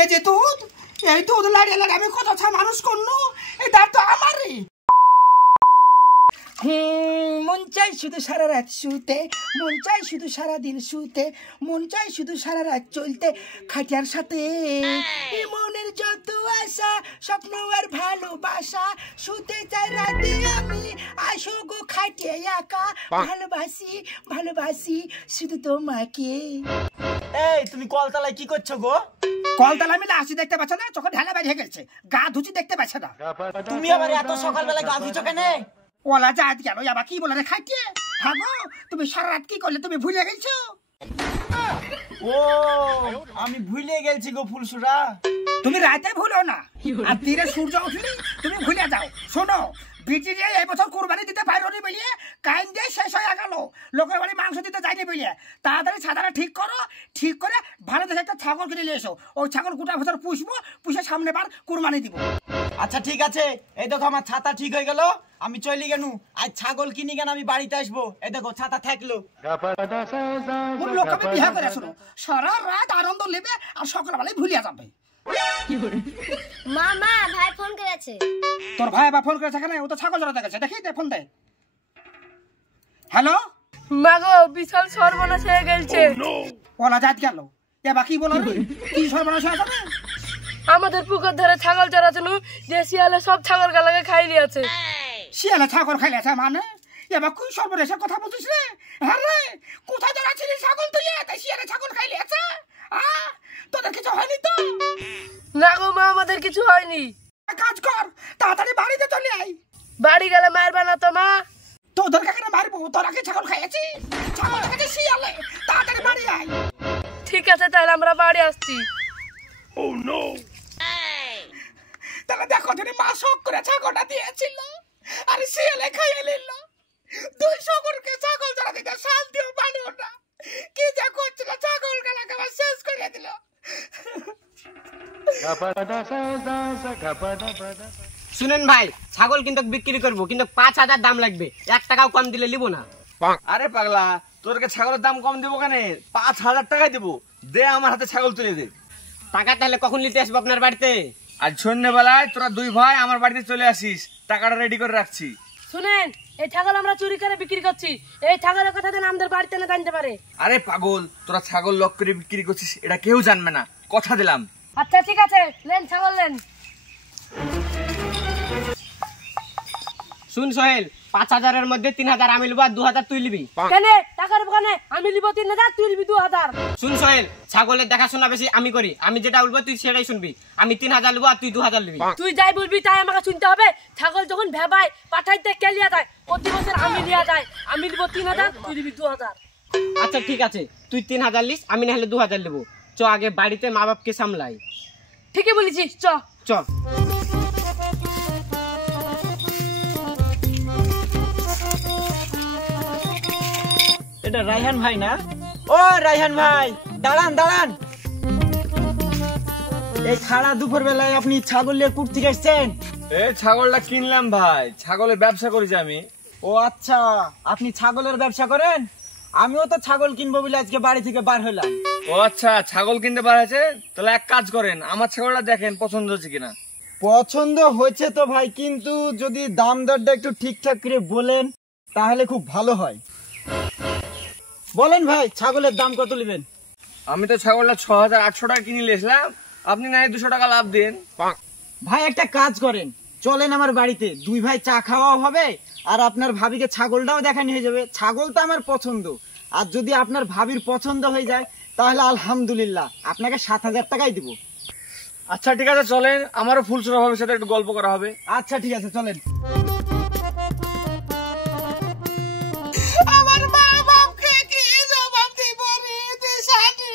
এই যে দুধ, এই দুধ লাড়িয়ে লাড়িয়ে আমি কত ছা মানুষ করলো, এই দাঁত তো আমারই। মন চাই শুধু সারা রাত শুতে, মন চাই শুধু সারা দিন শুতে, মন চাই শুধু সারা রাত চলতে খাটিয়ার সাথে। মনের যত আশা স্বপ্ন আর ভালোবাসা, শুতে চাই রাতে আমি, আসো গো খাটিয়ে একা। ভালোবাসি ভালোবাসি শুধু তোমাকে। এই তুমি কলতলায় কি করছো গো? কলতলা আমি লাশি দেখতে পাচ্ছ না? চোখে ঢালা বেরিয়ে গেছে, গা ধুচি দেখতে পাচ্ছ না? তুমি আবার এত সকালবেলা গা ধুচ্ছ কেন? ওলা জাত গেল, আবার কি বলে রে খাইতে? হ্যাঁ গো, তুমি সারা রাত কি করলে তুমি ভুলে গেছো? ও আমি ভুলে গেছি গো ফুলসুরা। তুমি রাতে ভুলো না, আর দিনে সূর্য উঠলি তুমি ভুলে যাও। শোনো, বিটি দিয়ে এই বছর কুরবানি দিতে পারোনি বলিয়ে কাইন দিয়ে শেষ হয়ে গেল, লোকের বাড়ি মাংস দিতে যায়নি বলিয়ে। তাড়াতাড়ি ছাতাটা ঠিক করো, ঠিক করে ভালো দেখে একটা ছাগল কিনে নিয়ে এসো। ওই ছাগল গোটা বছর পুষবো, পুষে সামনে বার কুরবানি দিব। আচ্ছা ঠিক আছে, এই দেখো আমার ছাতা ঠিক হয়ে গেল, আমি চলি গেনু। আজ ছাগল কিনি কেন আমি বাড়িতে আসবো। এই দেখো ছাতা থাকলো। লোক আমি বিহা করে শোনো, সারা রাত আনন্দ নেবে আর সকালবেলায় ভুলিয়া যাবে। মামা ভাই ফোন করেছে। তোর ভাই বা ফোন করেছে কেন? ও তো ছাগল জড়াতে গেছে, দেখি দে ফোন দে। হ্যালো মাগো, বিশাল সর্বনাশ হয়ে গেছে। ওলা জাত গেল, এবার কি বলো? কি সর্বনাশ হয়ে যাবে? আমাদের পুকুর ধারে ছাগল চড়াচ্ছিল, যে শিয়ালে সব ছাগল গালাকে খাই নিয়েছে। শিয়ালে ছাগল খাইলেছে মানে? এবার কি সর্বনাশের কথা বলছিস রে? হ্যাঁ রে, কোথায় জড়াচ্ছিলি ছাগল তুই? তাই শিয়ালে ছাগল খাইলেছে? তোদের কিছু হয়নি তো? না গো মা, আমাদের কিছু হয়নি। কাজ কর, তাড়াতাড়ি বাড়িতে চলে আয়। বাড়ি গেলে মারবে না তো মা? তোদের কাকে মারবো? তোরা কি ছাগল খাইয়েছি? ছাগল খাইছে শিয়ালে, তাড়াতাড়ি বাড়ি আয়। ঠিক আছে, তাহলে আমরা বাড়ি আসছি। তাহলে দেখো, যদি মা শখ করে ছাগলটা দিয়েছিল আর শিয়ালে খাইয়ে নিল। 200 গরুকে ছাগল জড়া দিতে শান্তিও পালো না, কি যা করছিল ছাগল গালাকে আবার শেষ করে দিল। শুনেন ভাই, ছাগল কিন্তু বিক্রি করবো, কিন্তু 5000 দাম লাগবে, 1 টাকাও কম দিলে নিব না। আরে পাগলা, তোরকে ছাগলের দাম কম দেবো কেন? 5000 টাকাই দেবো। দে আমার হাতে ছাগল তুলে দে। টাকা তাহলে কখন নিতে আসবো আপনার বাড়িতে? আজ সন্ধ্যেবেলায় তোরা 2 ভাই আমার বাড়িতে চলে আসিস, টাকাটা রেডি করে রাখছি। শুনেন, এই ছাগল আমরা চুরি করে বিক্রি করছি, এই ছাগলের কথা যেন আমাদের বাড়িতে না জানতে পারে। আরে পাগল, তোরা ছাগল লক করে বিক্রি করছিস, এটা কেউ জানবে না, কথা দিলাম। আচ্ছা ঠিক আছে, লেন ছাগল লেন। শুন সোহেল, 5000-এর মধ্যে 3000 আমি লিব আর 2000 তুই লিবি। কেন? টাকার দোকানে আমি লিব 3000, তুই লিবি 2000। শুন সোহেল, ছাগলের দেখাশোনা বেশি আমি করি, আমি যেটা বলবো তুই সেটাই শুনবি। আমি 3000 লিব আর তুই 2000 লিবি। তুই যাই বলবি তাই আমাকে শুনতে হবে। ছাগল যখন ভেবাই পাঠাইতে কেলিয়া যায়, প্রতি বছর আমি নিয়ে যাই, আমি লিব 3000, তুই লিবি 2000। আচ্ছা ঠিক আছে, তুই 3000 লিস, আমি না হলে 2000 লিব। চ আগে বাড়িতে মা বাপকে সামলাই। ঠিকই বলেছিস, চ চ। এটা রায়হান ভাই না? ও রায়হান ভাই, দাঁড়ান দাঁড়ান। এই খাড়া দুপুর বেলায় আপনি ছাগল নিয়ে কুট থেকে এসছেন? এই ছাগলটা কিনলাম ভাই, ছাগলের ব্যবসা করেছি আমি। ও আচ্ছা, আপনি ছাগলের ব্যবসা করেন? আমিও তো ছাগল কিনবো বলে আজকে বাড়ি থেকে বার হলাম। ও আচ্ছা, ছাগল কিনতে পারছে? তাহলে এক কাজ করেন, আমার ছাগলটা দেখেন পছন্দ হচ্ছে কিনা। পছন্দ হয়েছে তো ভাই, কিন্তু যদি দাম দরটা একটু ঠিকঠাক করে বলেন তাহলে খুব ভালো হয়। বলেন ভাই, ছাগলের দাম কত নেবেন? আমি তো ছাগলটা 6800 টাকা কিনে নিয়েছিলাম, আপনি না 200 টাকা লাভ দেন। ভাই একটা কাজ করেন, চলেন আমার বাড়িতে, 2 ভাই চা খাওয়াও হবে আর আপনার ভাবিকে ছাগলটাও দেখানো হয়ে যাবে। ছাগল তো আমার পছন্দ, আর যদি আপনার ভাবির পছন্দ হয়ে যায় তাহলে আলহামদুলিল্লাহ, আপনাকে 7000 টাকাই দিব। আচ্ছা ঠিক আছে, চলেন, আমারও ফুলসুরা ভাবির সাথে একটু গল্প করা হবে। আচ্ছা ঠিক আছে, চলেন। আমার মা বাপকে কি জবাব দিব রে দেশানি?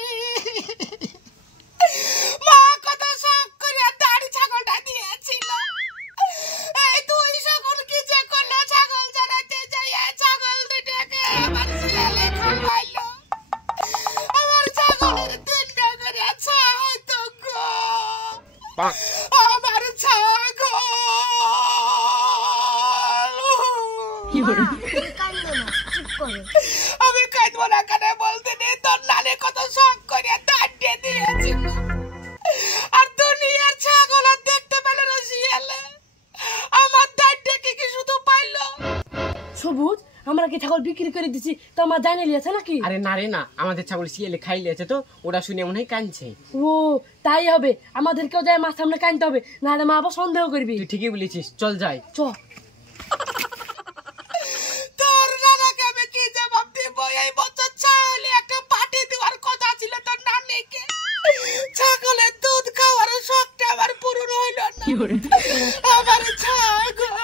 মা কত শখ করে দাড়ি ছাগলটা দিয়েছিল, এই 200 গরু কি যে করলো ছাগল জড়াতে যাই, ছাগল দুটাকে আমার ছেলে খাওয়াইলো। আমার ছাগলের 3টা করে ছাইতো গো, আমার ছাগল। আমি কাঁদবো না কেন বলতে নেই, তোর লালে কত শখ করে দাঁড়িয়ে দিয়েছিল, আমরা কি ছাগল বিক্রি করে দিছি তো আমার জানে লিয়েছে নাকি? আরে না রে না, আমাদের ছাগল শিয়ালে খাই লিয়েছে তো, ওটা শুনে মনে হয় কাঁদছে। ও তাই হবে, আমাদেরকেও যায় মাছ সামনে কানতে হবে, নাহলে মা আবার সন্দেহ করবি। তুই ঠিকই বলেছিস, চল যাই। চ তোর নানাকে আমি কি জবাব দিব? এই বছর ছাগলে একটা পার্টি দেওয়ার কথা ছিল তোর নানিকে। ছাগলের দুধ খাওয়ার শখটা আমার পূরণ হইল না। আমার ছাগল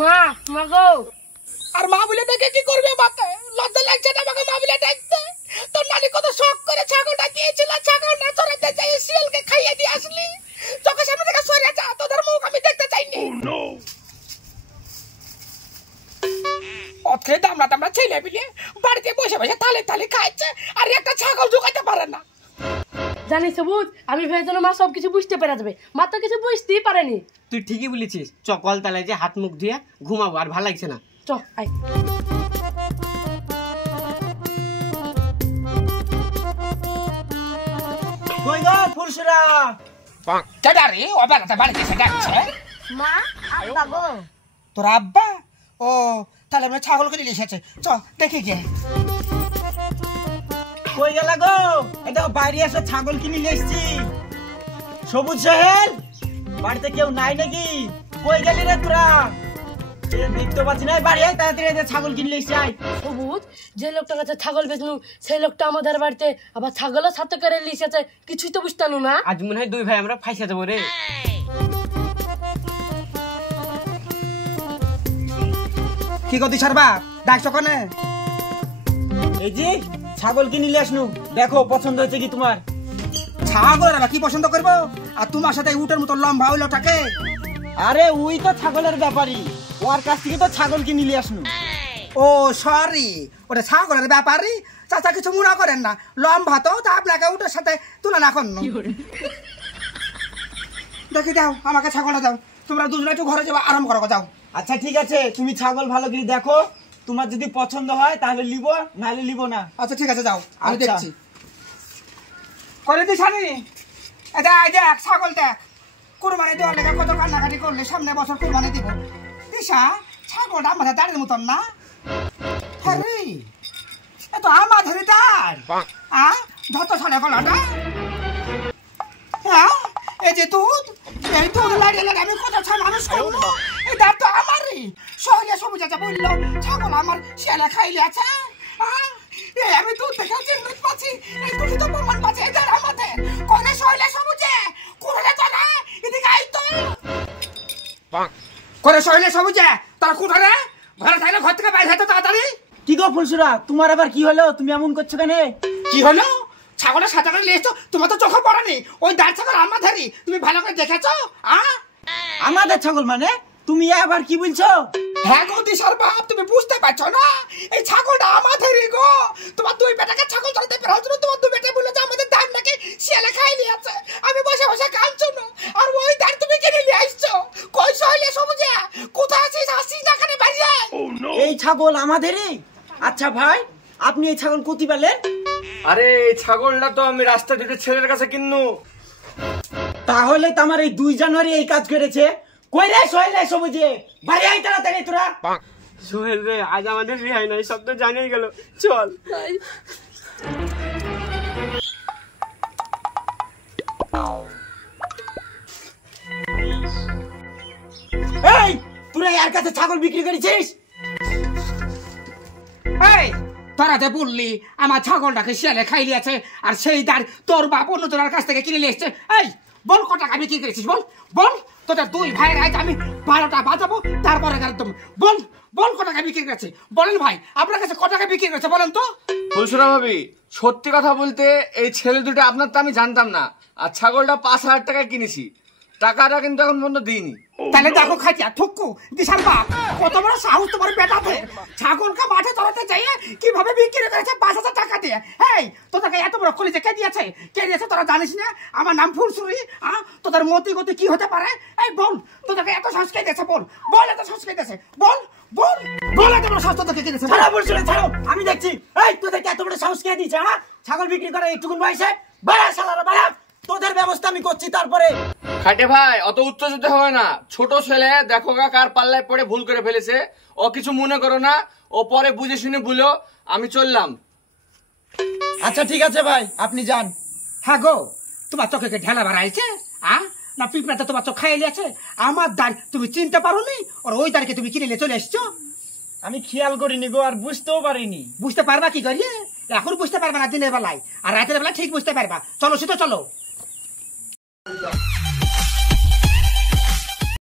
মা, মা গো। আর মা বলে দেখে কি করবে? মাকে লজ্জা লাগছে না আমাকে মা বলে দেখতে? তোর নানি কত শখ করে ছাগলটা দিয়েছিল, ছাগলটা ধরাতে চাই শিয়ালকে খাইয়ে দিয়ে আসলি। চোখের সামনে থেকে সরে যা, তোদের মুখ আমি দেখতে চাইনি। অতকে দামড়া ছেলে মিলে বাড়িতে বসে বসে তালে তালে খাইছে, আর একটা ছাগল ঢুকাইতে পারে না। জানিস সবুজ, আমি ভেবেছিল মা সবকিছু বুঝতে পেরে যাবে, মা তো কিছু বুঝতেই পারেনি। তুই ঠিকই বলেছিস, চ কলতলায় যে হাত মুখ ধুয়ে ঘুমাবো, আর ভালো লাগছে না। চ আয়। কই গো ফুলসুরা? কেডা রে? ও বেলাতে বাড়িতে এসে ডাকছে। মা আব্বা গো। তোর আব্বা? ও তাহলে আমরা ছাগল করে নিয়ে এসেছে, চ দেখে গে। কই গেলা গো? এই দেখো বাইরে এসে ছাগল কিনে নিয়ে এসেছি। সবুজ সাহেল, বাড়িতে কেউ নাই নাকি? কই গেলি রে তোরা? দেখতে পাচ্ছি না, বাড়ি আয় তাড়াতাড়ি, ছাগল কিনে নিয়ে এসেছি। সবুজ, যে লোকটার কাছে ছাগল বেচনু সেই লোকটা আমাদের বাড়িতে আবার ছাগলের সাথে করে লিখেছে, কিছুই তো বুঝতাম না। আজ মনে হয় দুই ভাই আমরা ফাইসা যাবো রে। কি গো দিশার বাপ, ডাকছো কনে? এই যে ছাগল কিনে নিয়ে আসনু, দেখো পছন্দ হয়েছে কি তোমার? ছাগলের আবার কি পছন্দ করবো? আর তোমার সাথে উটের মতো লম্বা হইলো টাকে। আরে ওই তো ছাগলের ব্যাপারী, ওর কাছ থেকে তো ছাগল কিনে নিয়ে আসনু। ও সরি, ওটা ছাগলের ব্যাপারই। চাচা কিছু মনে করেন না, লম্বা তো, তা আপনাকে উটের সাথে তুলনা করেন। দেখি দাও, আমাকে ছাগলটা দাও। তোমরা দুজনে একটু ঘরে যাবো, আরাম করো, যাও। আচ্ছা ঠিক আছে, তুমি ছাগল ভালো করে দেখো, তোমার যদি পছন্দ হয় তাহলে লিব, নাহলে লিব না। আচ্ছা ঠিক আছে, যাও, আমি আচ্ছা। দেখছি। করে দিস আমি দেখ ছাগল দেখ, কুরবানি দেওয়ার লেগে কত কান্নাকাটি করলে, সামনে বছর কুরবানি দিব। দিশা, ছাগলটা আমাদের দাঁড়িয়ে মতন না? হ্যাঁ, এত আমাদের দাঁড় যত সালে গলাটা। হ্যাঁ, এই যে দুধ, এই দুধ লাগিয়ে লাগে আমি কত মানুষ করবো। এই দাঁড় তো আমারই। শহরে সবুজ আছে বললো ছাগল আমার শিয়ালে খাইলে আছে। আমি দুধ দেখে চিন্তিত পাচ্ছি, এই দুধ তো প্রমাণ পাচ্ছি এই দাঁড় আমাদের। করে শহরে সবুজে কুড়ে তো না, এদিকে আই তো করে শহরে সবুজে তারা কুড়ে ঘরে থাকলে ঘর থেকে বাইরে হয়তো তাড়াতাড়ি। কি গো ফুলসুরা, তোমার আবার কি হলো? তুমি এমন করছো কেন? কি হলো? ছাগলের সাথে করে নিয়েছো, তোমার তো চোখে পড়েনি। ওই দাঁড় ছাগল আমাদেরই, তুমি ভালো করে দেখেছো? আমাদের ছাগল মানে? তুমি আবার কি বলছো? হ্যাঁ গো দিশার বাপ, তুমি বুঝতে পারছো না? এই ছাগলটা আমাদেরই গো। তোমার দুই বেটাকে ছাগল ধরতে পেরে জন্য তোমার দুই বেটা বললো যে আমাদের দাঁড় নাকি শিয়ালে খাই নিয়েছে। আমি বসে বসে কাঁদছো না, আর ওই দাঁড় তুমি কিনে নিয়ে আসছো। কই সহলে সবুজে কোথায় আছিস? আসিস না এখানে বাইরে। এই ছাগল আমাদেরই? আচ্ছা ভাই, আপনি এই ছাগল কোথি পেলেন? আরে এই ছাগলটা তো আমি রাস্তা দুটো ছেলের কাছে কিননু। তাহলে তো আমার এই 2 জানুয়ারি এই কাজ করেছে। কই রে সোহেল রে সবুজে, বাইরে আই তাড়াতাড়ি তোরা। সোহেল রে, আজ আমাদের রেহাই নাই, সব তো জানিয়ে গেল, চল। এই তোরা এর কাছে ছাগল বিক্রি করেছিস? এই তোরা যে বললি আমার ছাগলটাকে শিয়ালে খাই নিয়েছে, আর সেই দাঁড় তোর বাপ অন্য তোর কাছ থেকে কিনে নিয়ে এসছে। এই বল ক টাকা বিক্রি করেছিস? বল বল, তোদের দুই ভাইয়ের আজ আমি 12টা বাজাবো, তারপরে একদম বল বল ক টাকা বিক্রি করেছে। বলেন ভাই, আপনার কাছে ক টাকা বিক্রি করেছে বলেন তো? ফুলসুরা ভাবি, সত্যি কথা বলতে এই ছেলে দুটো আপনার তো আমি জানতাম না, আর ছাগলটা 5,000 টাকায় কিনেছি। টাকাটা কিন্তু এখন পর্যন্ত দিইনি। তাহলে দেখো খাইয়া ঠুকু দিশার বাপ, কত বড় সাহস তোমার বেটাতে। ছাগলকে মাঠে চড়াতে চাইয়ে কিভাবে বিক্রি করেছে 5,000 টাকা দিয়ে। এই তোদেরকে এত বড় কলিজা কে দিয়েছে? কে দিয়েছে তোরা জানিস না? আমার নাম ফুলসুরি। তোদের মতি গতি কি হতে পারে? এই বল, তোদেরকে এত সাহস কে দিয়েছে? বল বল, এত সাহস কে দিয়েছে? বল বল বল, এত বড় সাহস তোদেরকে কে দিয়েছে? ছাড়া ফুলসুরা, ছাড়ো, আমি দেখছি। এই তোদেরকে এত বড় সাহস কে দিয়েছে? ছাগল বিক্রি করে এইটুকুন বয়সে? বাড়া শালারা বাড়া, তোদের ব্যবস্থা আমি করছি তারপরে। খাটে ভাই অত উত্তেজিত হবে না, ছোট ছেলে দেখো কার পাল্লায় পড়ে ভুল করে ফেলেছে, ও কিছু মনে করো না, ও পরে বুঝে শুনে ভুলো, আমি চললাম। আচ্ছা ঠিক আছে ভাই, আপনি যান। হ্যাঁ গো, তোমার চোখে কি ঢেলা বাড়াইছে? না পিঁপড়াটা তোমার চোখ খাইয়ে আছে? আমার দাঁড় তুমি চিনতে পারো নি, আর ওই দাঁড়কে তুমি কিনে নিয়ে চলে এসছো। আমি খেয়াল করিনি গো, আর বুঝতেও পারিনি। বুঝতে পারবা কি করিয়ে? এখন বুঝতে পারবা না দিনের বেলায়, আর রাতের বেলা ঠিক বুঝতে পারবা। চলো শীত চলো।